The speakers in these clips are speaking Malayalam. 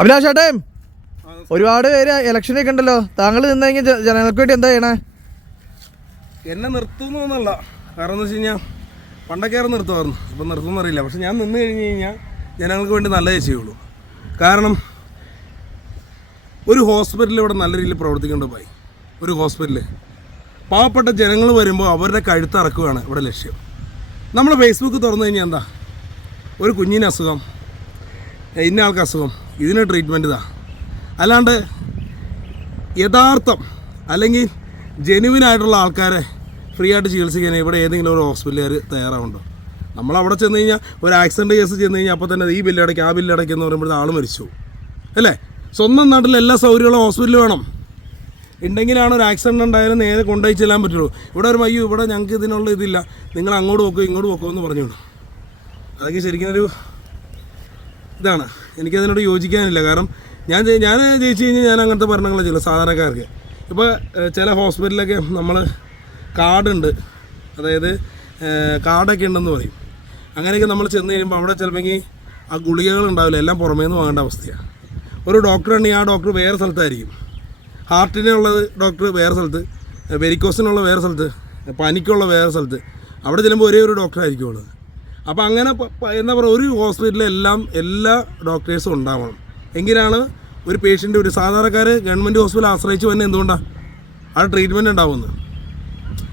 അഭിലാഷേട്ടേ, ഒരുപാട് പേര് ഇലക്ഷനൊക്കെ ഉണ്ടല്ലോ, താങ്കൾ നിന്നെങ്കിൽ ജനങ്ങൾക്ക് വേണ്ടി എന്താ ചെയ്യണേ? എന്നെ നിർത്തുന്നല്ല, കാരണം എന്ന് വെച്ച് കഴിഞ്ഞാൽ പണ്ടൊക്കെ നിർത്തുമായിരുന്നു, ഇപ്പം നിർത്തുമെന്നറിയില്ല. പക്ഷെ ഞാൻ നിന്ന് കഴിഞ്ഞ് കഴിഞ്ഞാൽ ജനങ്ങൾക്ക് വേണ്ടി നല്ലതേ ചെയ്യുള്ളൂ. കാരണം ഒരു ഹോസ്പിറ്റൽ ഇവിടെ നല്ല രീതിയിൽ പ്രവർത്തിക്കേണ്ട പോയി. ഒരു ഹോസ്പിറ്റൽ പാവപ്പെട്ട ജനങ്ങൾ വരുമ്പോൾ അവരുടെ കഴുത്തിറക്കുകയാണ് ഇവിടെ ലക്ഷ്യം. നമ്മൾ ഫേസ്ബുക്ക് തുറന്നു കഴിഞ്ഞാൽ എന്താ, ഒരു കുഞ്ഞിന് അസുഖം, ഇന്ന ആൾക്ക് അസുഖം, ഇതിന് ട്രീറ്റ്മെൻറ്റ് ഇതാ. അല്ലാണ്ട് യഥാർത്ഥം അല്ലെങ്കിൽ ജെനുവിനായിട്ടുള്ള ആൾക്കാരെ ഫ്രീ ആയിട്ട് ചികിത്സിക്കാൻ ഇവിടെ ഏതെങ്കിലും ഒരു ഹോസ്പിറ്റലുകാർ തയ്യാറാവുണ്ടോ? നമ്മളവിടെ ചെന്ന് കഴിഞ്ഞാൽ ഒരു ആക്സിഡൻറ്റ് കേസ് ചെന്ന് കഴിഞ്ഞാൽ അപ്പോൾ തന്നെ ഈ ബില്ലടയ്ക്ക് ആ ബില്ലടയ്ക്ക് എന്ന് പറയുമ്പോഴത്തെ ആൾ മരിച്ചു അല്ലേ? സ്വന്തം നാട്ടിൽ എല്ലാ സൗകര്യമുള്ള ഹോസ്പിറ്റൽ വേണം. ഉണ്ടെങ്കിലാണ് ഒരു ആക്സിഡൻറ്റ് ഉണ്ടായാലും നേരെ കൊണ്ടുപോയി ചെല്ലാൻ പറ്റുള്ളൂ. ഇവിടെ ഒരു അയ്യോ ഇവിടെ ഞങ്ങൾക്ക് ഇതിനുള്ള ഇതില്ല, നിങ്ങൾ അങ്ങോട്ട് പോക്കോ ഇങ്ങോട്ട് പോക്കോ എന്ന് പറഞ്ഞു. അതൊക്കെ ശരിക്കും ഒരു ഇതാണ്, എനിക്കതിനോട് യോജിക്കാനില്ല. കാരണം ഞാൻ ജയിച്ചു കഴിഞ്ഞാൽ ഞാൻ അങ്ങനത്തെ ഭരണങ്ങൾ ചെയ്യില്ല സാധാരണക്കാർക്ക്. ഇപ്പോൾ ചില ഹോസ്പിറ്റലിലൊക്കെ നമ്മൾ കാർഡുണ്ട്, അതായത് കാർഡൊക്കെ ഉണ്ടെന്ന് പറയും. അങ്ങനെയൊക്കെ നമ്മൾ ചെന്ന് കഴിയുമ്പോൾ അവിടെ ചിലപ്പോൾ ആ ഗുളികകൾ ഉണ്ടാവില്ല, എല്ലാം പുറമേ നിന്ന് വാങ്ങേണ്ട അവസ്ഥയാണ്. ഒരു ഡോക്ടർ ഉണ്ടെങ്കിൽ ആ ഡോക്ടർ വേറെ സ്ഥലത്തായിരിക്കും, ഹാർട്ടിനുള്ളത് ഡോക്ടർ വേറെ സ്ഥലത്ത്, വെരിക്കോസിനുള്ള വേറെ സ്ഥലത്ത്, പനിക്കുള്ള വേറെ സ്ഥലത്ത്. അവിടെ ചെല്ലുമ്പോൾ ഒരേ ഒരു ഡോക്ടറായിരിക്കും ഉള്ളത്. അപ്പോൾ അങ്ങനെ എന്താ പറയുക, ഒരു ഹോസ്പിറ്റലിൽ എല്ലാ ഡോക്ടേഴ്സും ഉണ്ടാവണം. എങ്കിലാണ് ഒരു പേഷ്യൻ്റ്, ഒരു സാധാരണക്കാർ ഗവൺമെൻറ് ഹോസ്പിറ്റൽ ആശ്രയിച്ച് തന്നെ എന്തുകൊണ്ടാണ് ആ ട്രീറ്റ്മെൻറ്റ് ഉണ്ടാവുന്നത്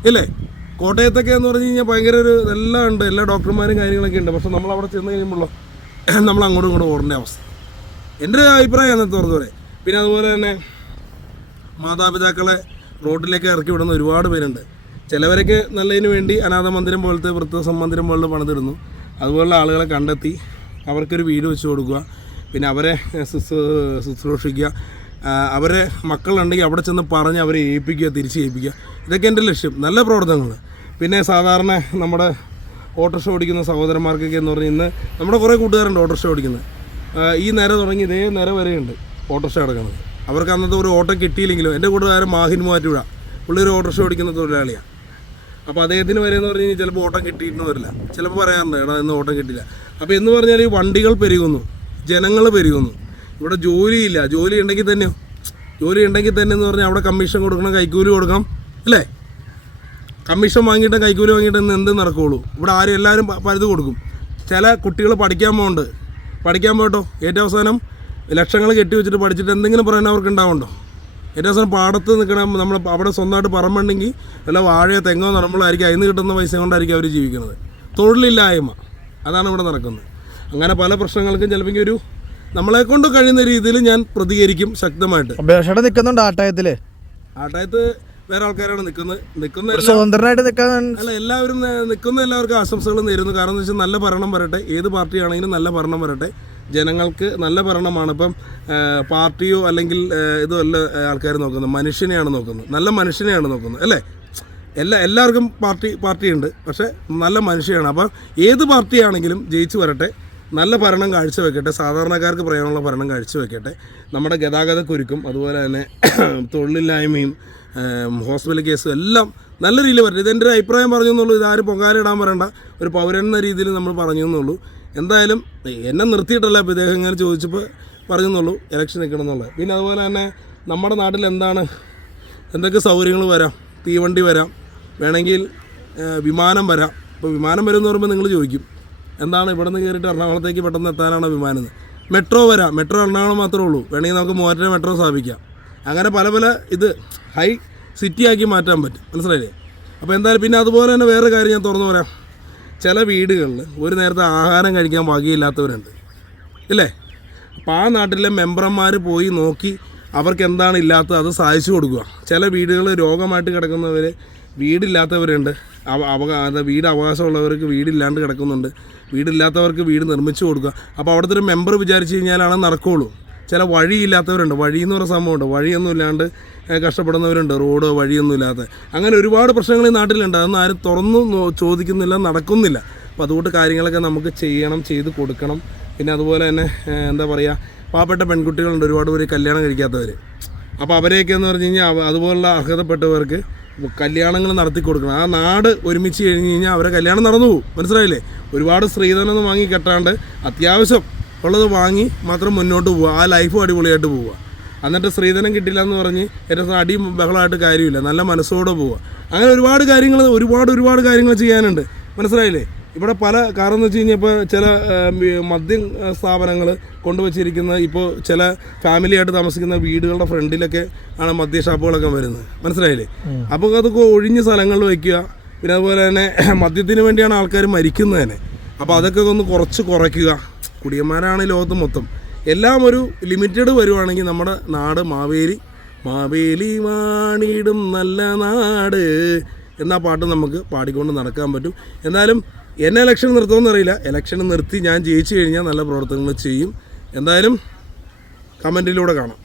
ഇല്ലേ? കോട്ടയത്തൊക്കെ എന്ന് പറഞ്ഞു കഴിഞ്ഞാൽ ഭയങ്കര ഒരു എല്ലാം ഉണ്ട്, എല്ലാ ഡോക്ടർമാരും കാര്യങ്ങളൊക്കെ ഉണ്ട്. പക്ഷെ നമ്മളവിടെ ചെന്ന് കഴിയുമ്പോഴോ നമ്മൾ അങ്ങോട്ടും ഇങ്ങോട്ടും ഓടേണ്ട അവസ്ഥ. എൻ്റെ അഭിപ്രായം അന്നത്തെ തുറന്നു പറയാം. പിന്നെ അതുപോലെ തന്നെ മാതാപിതാക്കളെ റോഡിലേക്ക് ഇറക്കി വിടുന്ന ഒരുപാട് പേരുണ്ട്. ചിലവരൊക്കെ നല്ലതിന് വേണ്ടി അനാഥ മന്ദിരം പോലത്തെ വൃദ്ധസമ്മന്ദിരം പോലത്തെ പണിതിടുന്നു. അതുപോലുള്ള ആളുകളെ കണ്ടെത്തി അവർക്കൊരു വീട് വെച്ച് കൊടുക്കുക, പിന്നെ അവരെ ശുശ്രൂഷിക്കുക, അവരെ മക്കളുണ്ടെങ്കിൽ അവിടെ ചെന്ന് പറഞ്ഞ് അവരെ ഏൽപ്പിക്കുക, തിരിച്ച് ഏൽപ്പിക്കുക. ഇതൊക്കെ എൻ്റെ ലക്ഷ്യം, നല്ല പ്രവർത്തനങ്ങൾ. പിന്നെ സാധാരണ നമ്മുടെ ഓട്ടോറിക്ഷ ഓടിക്കുന്ന സഹോദരന്മാർക്കൊക്കെ എന്ന് പറഞ്ഞാൽ ഇന്ന് നമ്മുടെ കുറേ കൂട്ടുകാരുണ്ട് ഓട്ടോറിക്ഷ ഓടിക്കുന്നത്. ഈ നേരെ തുടങ്ങി ഇതേ നേരെ വരെയുണ്ട് ഓട്ടോറിക്ഷ കിടക്കുന്നത്. അവർക്ക് അന്നത്തെ ഒരു ഓട്ടോ കിട്ടിയില്ലെങ്കിലും, എൻ്റെ കൂട്ടുകാരൻ മാഹിൻ മൂവാറ്റുപുഴ, പുള്ളി ഒരു ഓട്ടോറിക്ഷ ഓടിക്കുന്ന തൊഴിലാളിയാണ്. അപ്പോൾ അദ്ദേഹത്തിന് വരെ എന്ന് പറഞ്ഞു കഴിഞ്ഞാൽ ചിലപ്പോൾ ഓട്ടം കിട്ടിയിട്ട് വരില്ല, ചിലപ്പോൾ പറയാറുണ്ട് എടാ ഇന്ന് ഓട്ടം കിട്ടില്ല. അപ്പോൾ എന്ന് പറഞ്ഞാൽ ഈ വണ്ടികൾ പെരുകുന്നു, ജനങ്ങൾ പെരുകുന്നു, ഇവിടെ ജോലിയില്ല. ജോലി ഉണ്ടെങ്കിൽ തന്നെ എന്ന് പറഞ്ഞാൽ അവിടെ കമ്മീഷൻ കൊടുക്കണം, കൈക്കൂലി കൊടുക്കണം അല്ലേ? കമ്മീഷൻ വാങ്ങിയിട്ട് കൈക്കൂലി വാങ്ങിയിട്ട് എന്ത് നടക്കുകയുള്ളൂ? ഇവിടെ ആരും എല്ലാവരും പലത് കൊടുക്കും. ചില കുട്ടികൾ പഠിക്കാൻ പോകട്ടോ, ഏറ്റവും അവസാനം ലക്ഷങ്ങൾ കെട്ടി വെച്ചിട്ട് പഠിച്ചിട്ട് എന്തെങ്കിലും പറയാൻ അവർക്ക് ഉണ്ടാവുണ്ടോ? ഏറ്റവും അവസാനം പാടത്ത് നിൽക്കണം, നമ്മൾ അവിടെ സ്വന്തമായിട്ട് പറമ്പുണ്ടെങ്കിൽ വല്ല വാഴയോ തെങ്ങോ നടക്കുമ്പോഴായിരിക്കും അതിന് കിട്ടുന്ന പൈസ കൊണ്ടായിരിക്കും അവർ ജീവിക്കുന്നത്. തൊഴിലില്ലായ്മ അതാണ് ഇവിടെ നടക്കുന്നത്. അങ്ങനെ പല പ്രശ്നങ്ങൾക്കും ചിലപ്പോൾ ഒരു നമ്മളെ കൊണ്ട് കഴിയുന്ന രീതിയിൽ ഞാൻ പ്രതികരിക്കും ശക്തമായിട്ട്. നിൽക്കുന്നുണ്ട് ആട്ടായത്ത് വേറെ ആൾക്കാരാണ് നിൽക്കുന്നത് സ്വതന്ത്രനായിട്ട് നിൽക്കാൻ അല്ല, എല്ലാവരും എല്ലാവർക്കും ആശംസകൾ നേരുന്നു. കാരണം എന്ന് വെച്ചാൽ നല്ല ഭരണം വരട്ടെ, ഏത് പാർട്ടിയാണെങ്കിലും നല്ല ഭരണം വരട്ടെ. ജനങ്ങൾക്ക് നല്ല ഭരണമാണ്. ഇപ്പം പാർട്ടിയോ അല്ലെങ്കിൽ ഇതോ അല്ല ആൾക്കാർ നോക്കുന്നത്, മനുഷ്യനെയാണ് നോക്കുന്നത്, നല്ല മനുഷ്യനെയാണ് നോക്കുന്നത് അല്ലേ? എല്ലാവർക്കും പാർട്ടിയുണ്ട്, പക്ഷേ നല്ല മനുഷ്യനാണ്. അപ്പം ഏത് പാർട്ടിയാണെങ്കിലും ജയിച്ചു വരട്ടെ, നല്ല ഭരണം കാഴ്ചവെക്കട്ടെ, സാധാരണക്കാർക്ക് പറയാനുള്ള ഭരണം കാഴ്ചവെക്കട്ടെ. നമ്മുടെ ഗതാഗത കുരുക്കും അതുപോലെ തന്നെ തൊഴിലില്ലായ്മയും ഹോസ്പിറ്റൽ കേസും എല്ലാം നല്ല രീതിയിൽ വരട്ടെ. ഇതെൻ്റെ ഒരു അഭിപ്രായം പറഞ്ഞു എന്നുള്ളൂ. ഇതാരും പൊങ്കാലിടാൻ പറയണ്ട, ഒരു പൗരൻ എന്ന രീതിയിൽ നമ്മൾ പറഞ്ഞു എന്നുള്ളൂ. എന്തായാലും എന്നെ നിർത്തിയിട്ടല്ല, ഇപ്പോൾ ഇദ്ദേഹം ഇങ്ങനെ ചോദിച്ചപ്പോൾ പറഞ്ഞെന്നുള്ളൂ ഇലക്ഷൻ നിൽക്കണം എന്നുള്ളത്. പിന്നെ അതുപോലെ തന്നെ നമ്മുടെ നാട്ടിൽ എന്തൊക്കെ സൗകര്യങ്ങൾ വരാം, തീവണ്ടി വരാം, വേണമെങ്കിൽ വിമാനം വരാം. ഇപ്പോൾ വിമാനം വരും എന്ന് പറയുമ്പോൾ നിങ്ങൾ ചോദിക്കും എന്താണ് ഇവിടെ നിന്ന് കയറിയിട്ട് എറണാകുളത്തേക്ക് പെട്ടെന്ന് എത്താനാണ് വിമാനം. മെട്രോ വരാം, മെട്രോ എറണാകുളം മാത്രമേ ഉള്ളൂ, വേണമെങ്കിൽ നമുക്ക് മൂവാറ്റുപുഴ മെട്രോ സ്ഥാപിക്കാം. അങ്ങനെ പല ഇത് ഹൈ സിറ്റിയാക്കി മാറ്റാൻ പറ്റും, മനസ്സിലായില്ലേ? അപ്പോൾ എന്തായാലും പിന്നെ അതുപോലെ തന്നെ വേറെ കാര്യം ഞാൻ തുറന്നു പറയാം. ചില വീടുകളിൽ ഒരു നേരത്തെ ആഹാരം കഴിക്കാൻ ഭാഗ്യമില്ലാത്തവരുണ്ട് ഇല്ലേ? അപ്പോൾ ആ നാട്ടിലെ മെമ്പർമാർ പോയി നോക്കി അവർക്ക് എന്താണ് ഇല്ലാത്തത് അത് സാധിച്ചു കൊടുക്കുക. ചില വീടുകൾ രോഗമായിട്ട് കിടക്കുന്നവർ, വീടില്ലാത്തവരുണ്ട്, വീട് അവകാശമുള്ളവർക്ക് വീടില്ലാണ്ട് കിടക്കുന്നുണ്ട്, വീടില്ലാത്തവർക്ക് വീട് നിർമ്മിച്ചു കൊടുക്കുക. അപ്പോൾ അവിടുത്തെ ഒരു മെമ്പർ വിചാരിച്ചു കഴിഞ്ഞാലാണ് നടക്കുകയുള്ളൂ. ചില വഴിയില്ലാത്തവരുണ്ട്, വഴി എന്ന് പറയുന്ന സംഭവമുണ്ട്, വഴിയൊന്നും ഇല്ലാണ്ട് കഷ്ടപ്പെടുന്നവരുണ്ട്, റോഡ് വഴിയൊന്നും ഇല്ലാത്ത. അങ്ങനെ ഒരുപാട് പ്രശ്നങ്ങൾ ഈ നാട്ടിലുണ്ട്, അതൊന്നും ആരും തുറന്നു ചോദിക്കുന്നില്ല, നടക്കുന്നില്ല. അപ്പോൾ അതുകൊണ്ട് കാര്യങ്ങളൊക്കെ നമുക്ക് ചെയ്ത് കൊടുക്കണം. പിന്നെ അതുപോലെ തന്നെ എന്താ പറയുക, പാവപ്പെട്ട പെൺകുട്ടികളുണ്ട് ഒരുപാട് പേര് കല്യാണം കഴിക്കാത്തവർ. അപ്പോൾ അവരെയൊക്കെ എന്ന് പറഞ്ഞു കഴിഞ്ഞാൽ അതുപോലുള്ള അർഹതപ്പെട്ടവർക്ക് കല്യാണങ്ങൾ നടത്തി കൊടുക്കണം. ആ നാട് ഒരുമിച്ച് കഴിഞ്ഞ് കഴിഞ്ഞാൽ അവരെ കല്യാണം നടന്നു പോകും, മനസ്സിലായില്ലേ? ഒരുപാട് സ്ത്രീധനമൊന്നും വാങ്ങി കെട്ടാണ്ട് അത്യാവശ്യം ഉള്ളത് വാങ്ങി മാത്രം മുന്നോട്ട് പോവുക, ആ ലൈഫും അടിപൊളിയായിട്ട് പോവുക. എന്നിട്ട് സ്ത്രീധനം കിട്ടില്ല എന്ന് പറഞ്ഞ് ഏറ്റവും അടിയും ബഹളമായിട്ട് കാര്യമില്ല, നല്ല മനസ്സോടെ പോവുക. അങ്ങനെ ഒരുപാട് കാര്യങ്ങൾ ചെയ്യാനുണ്ട്, മനസ്സിലായില്ലേ? ഇവിടെ പല കാരണം എന്ന് വെച്ച് കഴിഞ്ഞാൽ ഇപ്പോൾ ചില മദ്യം സ്ഥാപനങ്ങൾ കൊണ്ടുവച്ചിരിക്കുന്ന, ഇപ്പോൾ ചില ഫാമിലിയായിട്ട് താമസിക്കുന്ന വീടുകളുടെ ഫ്രണ്ടിലൊക്കെ ആണ് മദ്യ ഷാപ്പുകളൊക്കെ വരുന്നത്, മനസ്സിലായില്ലേ? അപ്പോൾ അതൊക്കെ ഒഴിഞ്ഞ സ്ഥലങ്ങളിൽ വയ്ക്കുക. പിന്നെ അതുപോലെ തന്നെ മദ്യത്തിന് വേണ്ടിയാണ് ആൾക്കാർ മരിക്കുന്നത് തന്നെ. അപ്പോൾ അതൊക്കെ ഒന്ന് കുറയ്ക്കുക. കുടിയന്മാരാണ് ലോകത്ത് മൊത്തം. എല്ലാം ഒരു ലിമിറ്റഡ് വരുവാണെങ്കിൽ നമ്മുടെ നാട് മാവേലി വാണിടും നല്ല നാട് എന്നാ പാട്ട് നമുക്ക് പാടിക്കൊണ്ട് നടക്കാൻ പറ്റും. എന്തായാലും എന്നെ ഇലക്ഷൻ നിർത്തുമെന്ന് അറിയില്ല. ഇലക്ഷൻ നിർത്തി ഞാൻ ജയിച്ചു കഴിഞ്ഞാൽ നല്ല പ്രവർത്തനങ്ങൾ ചെയ്യും. എന്തായാലും കമൻറ്റിലൂടെ കാണാം.